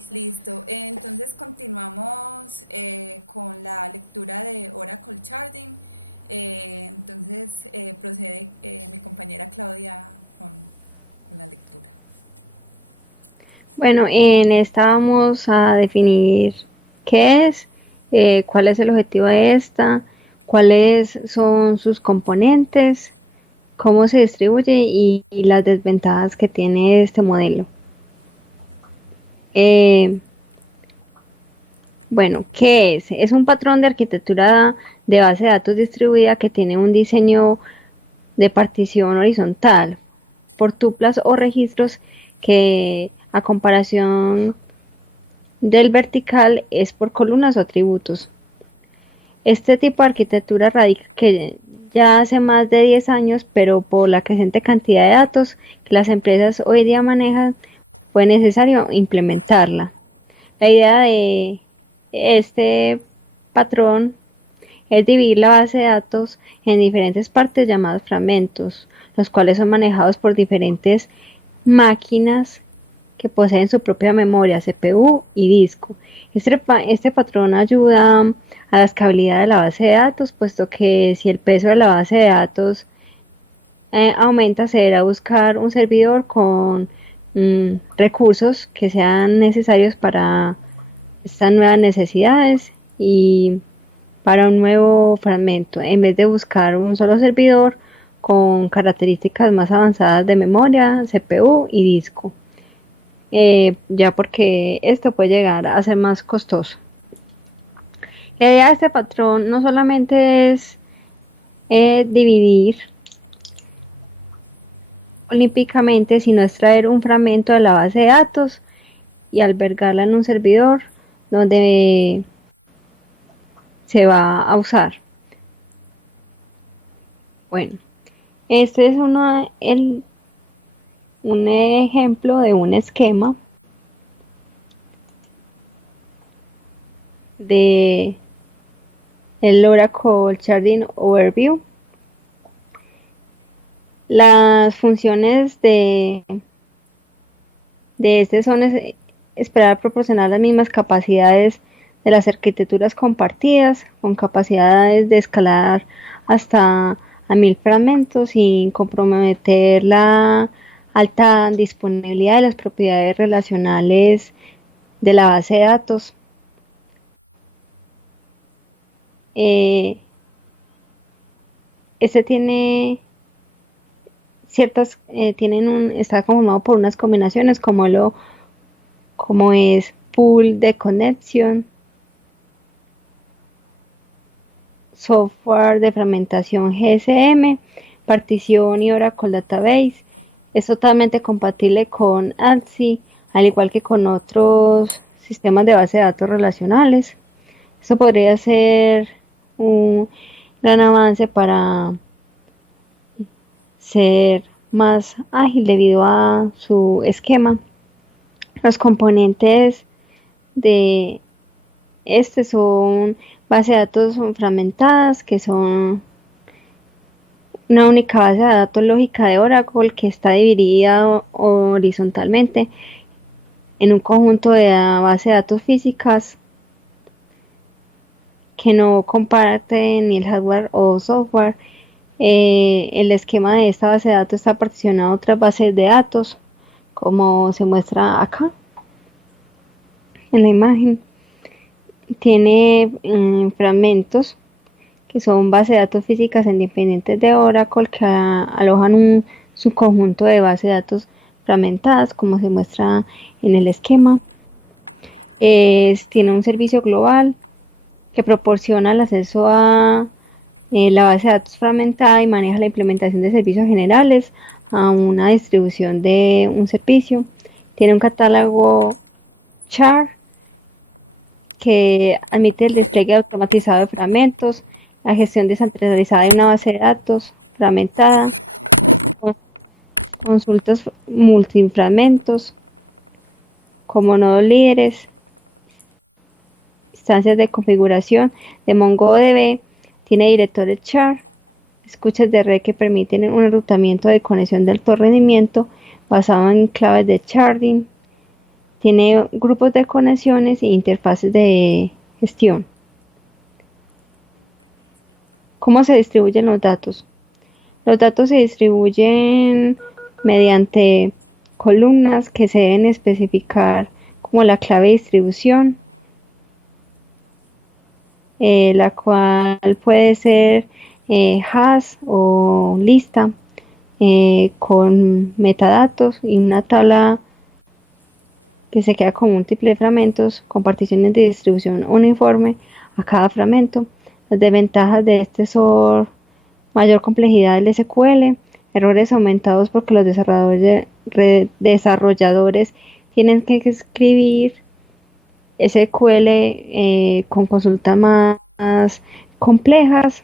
Listo, entonces continuamos con la lectura de Oracle Sharding. Entonces procede mi compañera Claudia con la lectura. Bueno, en esta vamos a definir qué es, cuál es el objetivo de esta, cuáles son sus componentes, cómo se distribuye y las desventajas que tiene este modelo. Eh, bueno, ¿qué es? Es un patrón de arquitectura de base de datos distribuida que tiene un diseño de partición horizontal por tuplas o registros que a comparación del vertical es por columnas o atributos. Este tipo de arquitectura radica que ya hace más de 10 años, pero por la creciente cantidad de datos que las empresas hoy día manejan, fue necesario implementarla. La idea de este patrón es dividir la base de datos en diferentes partes llamadas fragmentos, los cuales son manejados por diferentes máquinas que poseen su propia memoria, CPU y disco. Este patrón ayuda a la escalabilidad de la base de datos, puesto que si el peso de la base de datos aumenta, se deberá buscar un servidor con recursos que sean necesarios para estas nuevas necesidades y para un nuevo fragmento, en vez de buscar un solo servidor con características más avanzadas de memoria, CPU y disco, ya porque esto puede llegar a ser más costoso. La idea de este patrón no solamente es dividir olímpicamente, sino extraer un fragmento de la base de datos y albergarla en un servidor donde se va a usar. Bueno, este es un ejemplo de un esquema de el Oracle Charting Overview. Las funciones de este son esperar proporcionar las mismas capacidades de las arquitecturas compartidas, con capacidades de escalar hasta a 1000 fragmentos sin comprometer la alta disponibilidad de las propiedades relacionales de la base de datos. Este tiene está conformado por unas combinaciones como es pool de conexión, software de fragmentación GSM, partición y Oracle Database. Es totalmente compatible con ANSI, al igual que con otros sistemas de base de datos relacionales. Esto podría ser un gran avance para ser más ágil debido a su esquema. Los componentes de este son bases de datos fragmentadas, que son una única base de datos lógica de Oracle que está dividida horizontalmente en un conjunto de bases de datos físicas que no comparten ni el hardware o software. El esquema de esta base de datos está particionado a otras bases de datos, como se muestra acá en la imagen. Tiene fragmentos que son bases de datos físicas independientes de Oracle que alojan un subconjunto de bases de datos fragmentadas, como se muestra en el esquema. Tiene un servicio global que proporciona el acceso a la base de datos fragmentada y maneja la implementación de servicios generales a una distribución de un servicio. Tiene un catálogo char que admite el despliegue automatizado de fragmentos, la gestión descentralizada de una base de datos fragmentada, consultas multifragmentos como nodos líderes, instancias de configuración de MongoDB. Tiene directores char, escuchas de red que permiten un enrutamiento de conexión de alto rendimiento basado en claves de sharding. Tiene grupos de conexiones e interfaces de gestión. ¿Cómo se distribuyen los datos? Los datos se distribuyen mediante columnas que se deben especificar como la clave de distribución, la cual puede ser hash o lista con metadatos y una tabla que se queda con múltiples fragmentos con particiones de distribución uniforme a cada fragmento. Las desventajas de este son mayor complejidad del SQL, errores aumentados porque los desarrolladores tienen que escribir SQL con consultas más complejas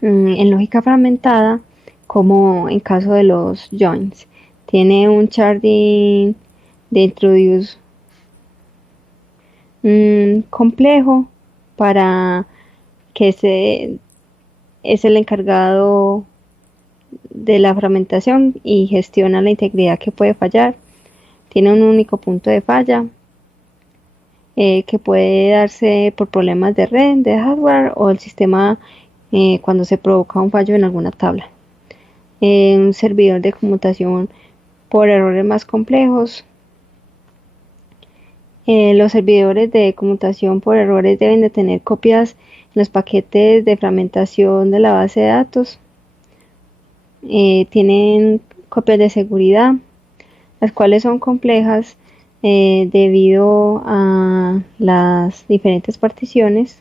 en lógica fragmentada, como en caso de los joins. Tiene un sharding de introduce complejo para que es el encargado de la fragmentación y gestiona la integridad que puede fallar. Tiene un único punto de falla que puede darse por problemas de red, de hardware o el sistema cuando se provoca un fallo en alguna tabla. Un servidor de conmutación por errores más complejos. Los servidores de conmutación por errores deben de tener copias en los paquetes de fragmentación de la base de datos. Tienen copias de seguridad, las cuales son complejas debido a las diferentes particiones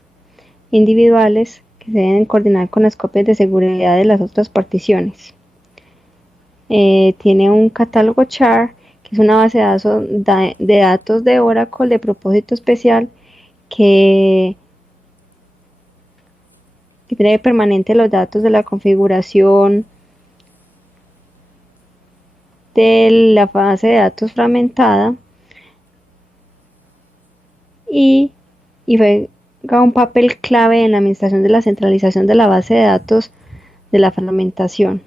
individuales que se deben coordinar con las copias de seguridad de las otras particiones. Tiene un catálogo char, que es una base de datos de Oracle de propósito especial que trae permanente los datos de la configuración de la base de datos fragmentada y juega un papel clave en la administración de la centralización de la base de datos de la fragmentación.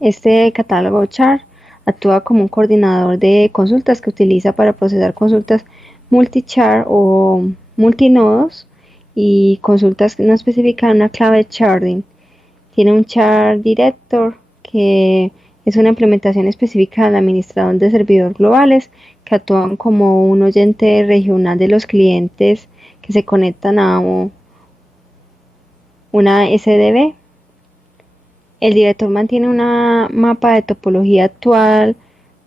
Este catálogo char actúa como un coordinador de consultas que utiliza para procesar consultas multichar o multinodos y consultas que no especifican una clave de sharding. Tiene un char director que es una implementación específica del administrador de servidores globales que actúan como un oyente regional de los clientes que se conectan a una SDB. El director mantiene una mapa de topología actual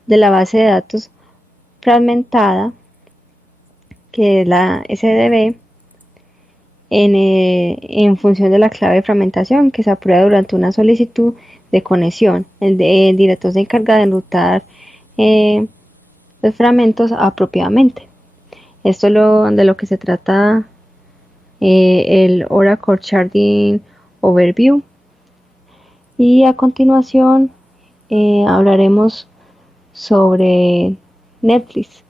de la base de datos fragmentada, que es la SDB, en función de la clave de fragmentación que se aprueba durante una solicitud de conexión. El director se encarga de enrutar los fragmentos apropiadamente. Esto es de lo que se trata el Oracle Sharding Overview. Y a continuación hablaremos sobre Netflix.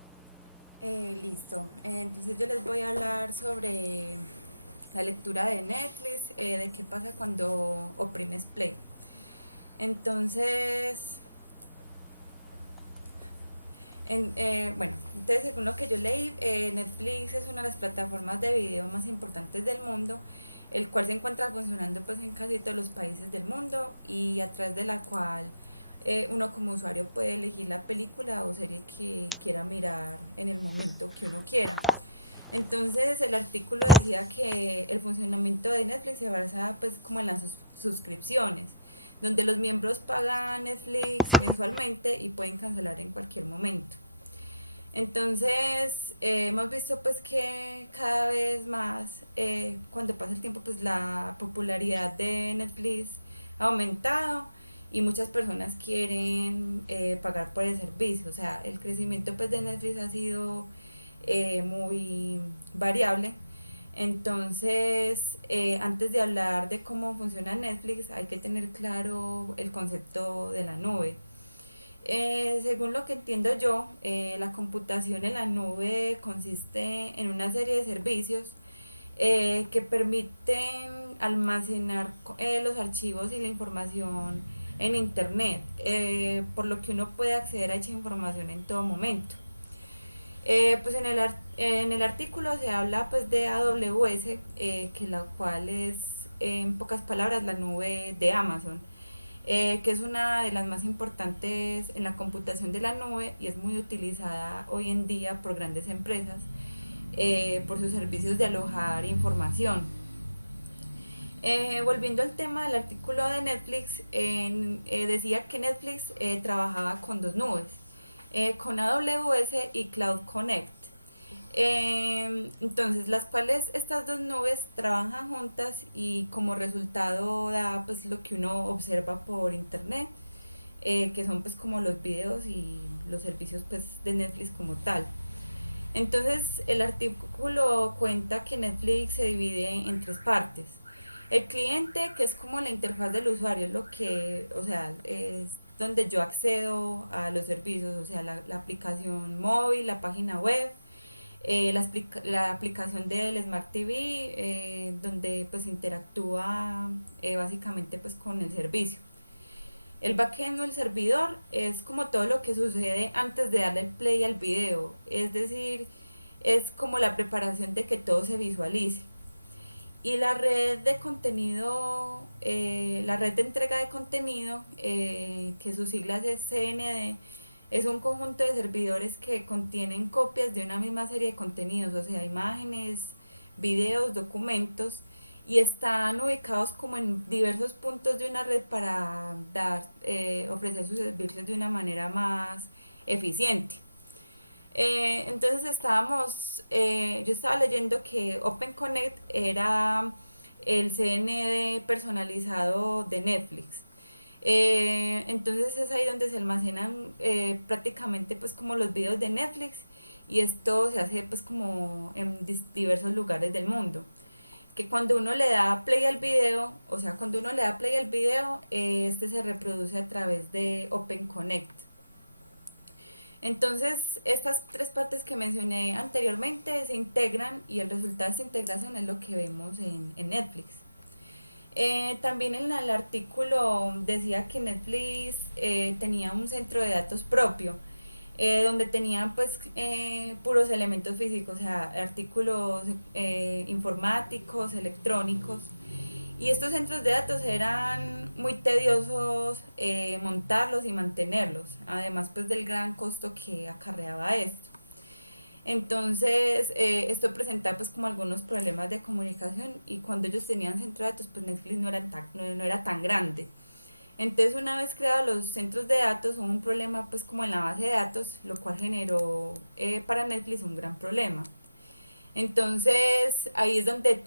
Listo. Entonces yo les voy a hablar sobre la lectura de Netflix, de qué pasa cuando oprimes play. Entonces, entonces según lo que yo leí, Netflix es una de las plataformas de video más importantes del mundo, el cual se encuentra funcionando pues en casi todos los países del mundo y a través de la cual uno como usuario puede elegir la película o serie que quiera mirar en el momento que uno quiera. Entonces el artículo decía que el funcionamiento de Netflix se basa pues como en las suscripciones, donde los miembros pagan Netflix mensualmente y pueden cancelar en cualquier momento. Entonces hemos visto pues que cada vez más cuando pasa el tiempo pues la popularidad de Netflix ha aumentado y muchas personas quieren pagar por el servicio. O sea, el crecimiento pues de Netflix ha sido muy variable. Entonces, antes de hablar de cómo funciona Netflix, hay que tener claro el concepto de la nube. Según lo que entiendo yo, la computación en la nube consiste en una serie de servicios que permiten almacenar los archivos y la información en Internet, por lo que uno puede acceder a esa información en todo momento. Pues en el artículo se habla pues de AWS, que la cual es en pocas palabras, la nube de Amazon, que es una de las más importantes en la computación de la nube y es muy utilizada hoy en día por grandes empresas por sus servicios de alojar información. Volviendo al tema del artículo de Netflix, decía que Netflix trabajaba con dos nubes, con AWS y Cloud Connect. Entonces, las cuales estas dos nubes trabajan juntas y como resultado da pues lo que uno observa por internet, que son pues como los videos y los servicios pues de Netflix como tal. Entonces, el artículo cuenta que Netflix se divide en tres partes. El cliente, que es como la interfaz del usuario, es lo que, o sea, es donde yo accedo a los servicios, o sea, la aplicación móvil, la página web, la aplicación del Smart TV, donde pues interactúa básicamente pues con el servicio. El backend o el servidor es como todo lo que sucede antes de darle el play al video, es decir, es como la preparación de que todo se visualice. Y la red de contenido, la red de entrega de contenido, que sus siglas es CND, es un conjunto de servidores que contienen copias de una misma serie de contenidos, o sea, imágenes, videos, documentos, y están ubicados como en diversos puntos de una red para ofrecer sus servicios de una manera más eficiente. Entonces yo estaba leyendo que OpenConnect era el CND personalizado de Netflix. Entonces es ahí donde se almacenan prácticamente pues como los videos de Netflix y esto se hace pues como en diversos lugares del mundo. Que cuando uno le da play al video, o sea, cuando uno le da play al video, este se reproduce a través de OpenConnect. Entonces, estas tres partes que mencioné anteriormente se integran y el resultado de esta integración es lo que vemos en Netflix. También en el artículo decía que Netflix tenía un centro de datos propio, donde tenían pues puros elementos físicos, o sea, artículos informáticos, electrónicos. Y estos centros de datos eran muy tediosos montarlos y mantenerlos, además pues del gran costo que acarreaba esto. Entonces, esto presentaba pues como algunos problemas de comunicación y cuando ellos tenían centro de datos, pues Netflix no era tan grande. Entonces, una vez creados los centros de datos, hubo un problema pues como en la base de datos, lo cual generó para Netflix un gran problema. Entonces, ahí es donde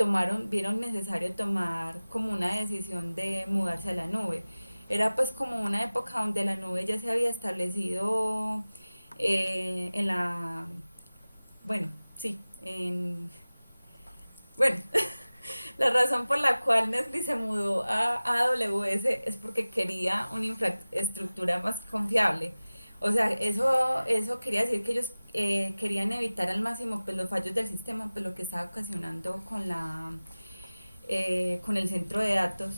vieron necesario tomar como una decisión de mudarse a la nube. Era pues como una época donde la nube ya se había establecido en la bueno, sí, bueno, la razón por la cual Netflix se mudó a AWS es porque quería una infraestructura más confiable. O sea, eso quería decir que ellos querían evitar al máximo pues, los fallos del sistema, pues lo que estaba ocasionando con el centro de datos.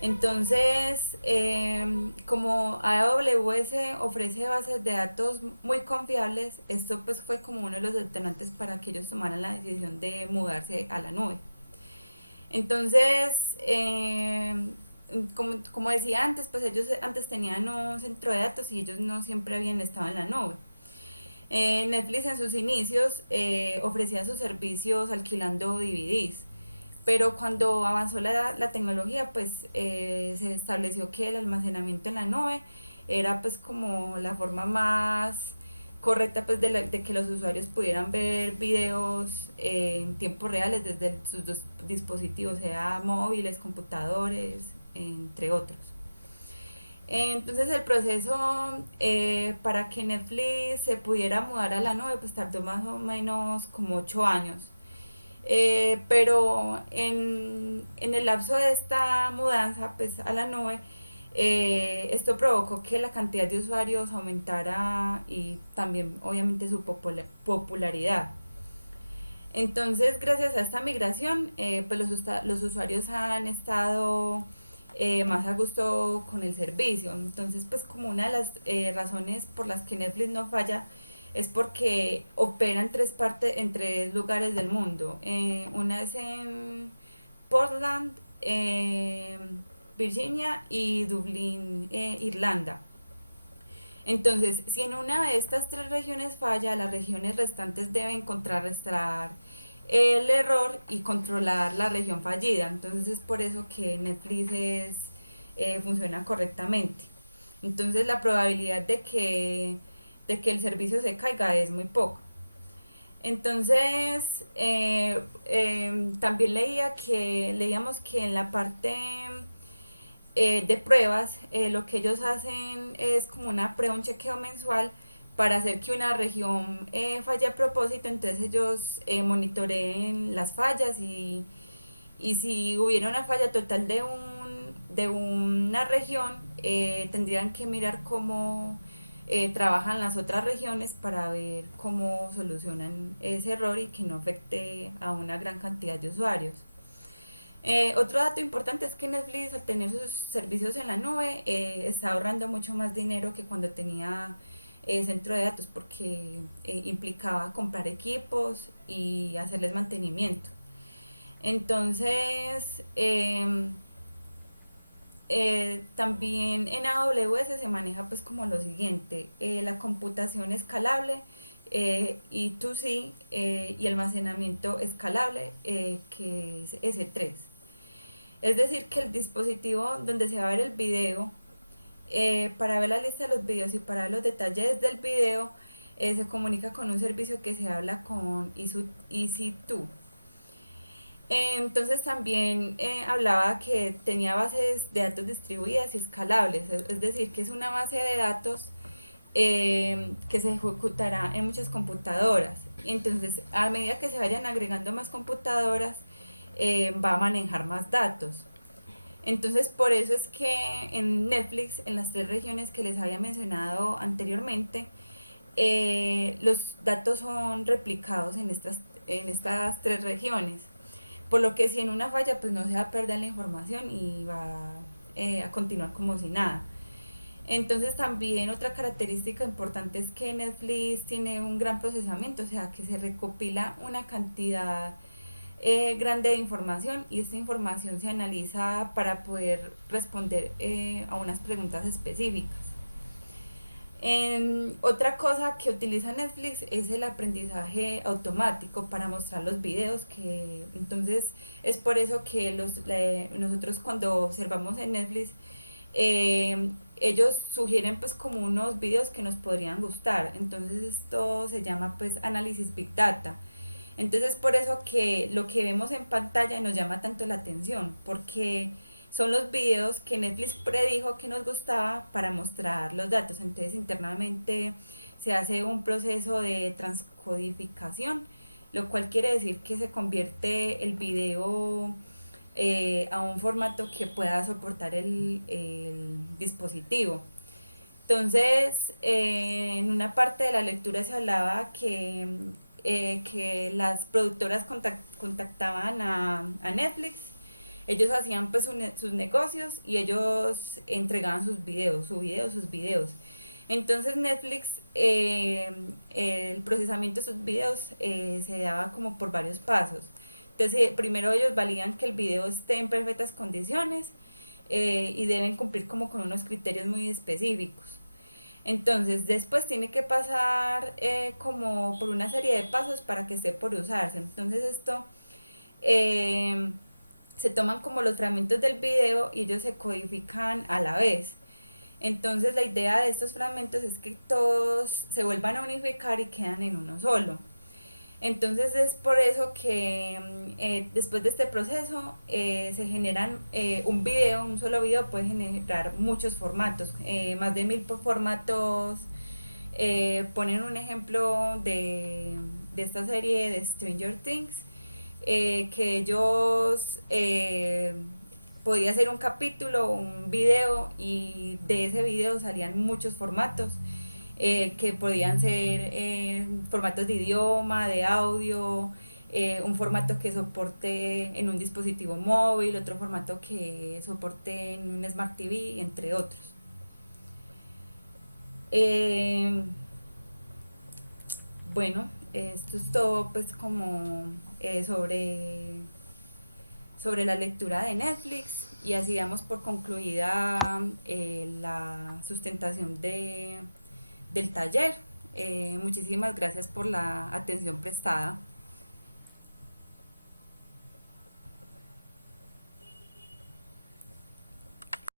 Entonces, como AWS ofrece bases de datos muy confiables, esto pues fue como uno de los detonantes para que ellos tomaran la decisión de mudarse a la nube. Entonces, como decía antes, pues ellos antes tenían un centro de datos y ellos no siempre habían estado en la nube. Netflix en sus inicios ofrecía sus servicios alquilando DVDs, pero cuando avanzó la tecnología, pues se estableció que el almacenamiento en la nube era pues como la forma más correcta pues de que los usuarios pudieran ver videos en tiempo reales desde sus dos dispositivos, sea móviles, computadores, entre otros. Entonces el proceso para que Netflix se pudiera mudar a la nube pues tardó más o menos como 8 años. Pero en el lapso de esta mudanza pues, a la nube, esto provocó que la cantidad de usuarios aumentara y también obviamente su popularidad. Entonces, gracias a esta migración, pues los usuarios han estado más a gusto con el servicio. Entonces, pues como una de las razones por las que Netflix no falla es porque opera en tres lugares del mundo. Una es en Portland, eh, Virginia y Dublín, Irlanda. Entonces, si en una de estas tres regiones falla, las regiones restantes deben contrarrestar el error y controlar la región fallida. Entonces es por eso que Netflix funciona correctamente. Entonces la probabilidad de que el servicio se caiga es muy poca. Entonces, también leíamos que en la parte de pruebas, lo que ellos hacen es como una prueba, un chequeo mensual para hacer que una región falle a propósito. Entonces ellos monitoreen las fallas y si hubiera una falla total de una región, tendrían que mirar cómo trabajan las otras regiones para ver cómo solucionan ese error y que no afecte a una gran cantidad de usuarios. Otro dato importante es que Netflix, al tener sus servicios en la nube, está ahorrando mucho más dinero que cuando tenía centro de datos, porque implicaba comprar equipos y hacerles mantenimiento. Entonces, también en AWS se maneja pues como lo siguiente: la computación escalable, I2C, y almacenamiento escalable, que es S3. Es decir, que el dispositivo donde se va a ver el video, para ver la lista de los videos y para ver los detalles del video, se comunica con un servicio que se habla con EC2. Entonces también hablaba que tenía bases de datos distribuidas y escalables, es decir, que es una base de datos que se ejecutará en muchas computadoras. Y entonces, a medida que se vayan agregando más computadoras, va a manejar más datos. Entonces, por eso es que en Netflix, en las tres regiones que les había mencionado anteriormente, los datos son replicados en estas tres regiones. Por lo que si en una falla, pues no se va a perder la información y va a continuar como si nada. Entonces también otra característica importante es que Netflix tiene un gran procesamiento, o sea que se recopila una cantidad grande de información, y esta información se analiza para poder responder a unas preguntas específicas. Otra cosa que utiliza Netflix es el aprendizaje automático para mostrar los videos, que entonces es por eso que nosotros cuando observamos en Netflix, ellos sugieren pues como unos videos que nos podrían gustar. Entonces esto se llama pues análisis Big Data. Entonces por eso que lo que vemos en pantalla nos llama tanto la atención, porque son los videos que Netflix predijo que nos gustaba para mostrar los datos. Entonces internamente se hace un proceso de transcodificación, lo cual quiere decir que se convierte el video a un formato que pueda soportar el dispositivo. Entonces, en una parte de la lectura se hablaba que las productoras contactaban a Netflix. Ellos hacían pues sus negocios y ellos entregaban sus videos. Entonces Netflix, el procesamiento de sus videos se daba como por varios pasos. Entonces, primero ellos validan que el video esté en perfectas condiciones, y deben cumplir como con unos criterios muy específicos. Entonces, después tiene que pasar como por una serie de pasos para que esté por usarse. Entonces, esto eh, se toman como los fragmentos del video y ellos se codifican a la vez. Entonces, la idea de estos fragmentos es que todos se vuelvan a unificar y quedan en uno solo. Entonces es por eso que después de este proceso se generan un solo video puede generar muchos formatos, más de 1000 formatos. Ponen un ejemplo de esta serie de Stranger Things, que ellos podía hacer un capítulo, un video, y de ese video salían muchos formatos, que podían ser formatos de idioma, de audio, un formato que soporte en un dispositivo móvil, otro formato que soporte en un Smart TV, entre otros. Eh, bueno, esto es todo pues como sobre la lectura de Netflix y así damos por concluida la sustentación del taller. Muchísimas gracias por la atención prestada.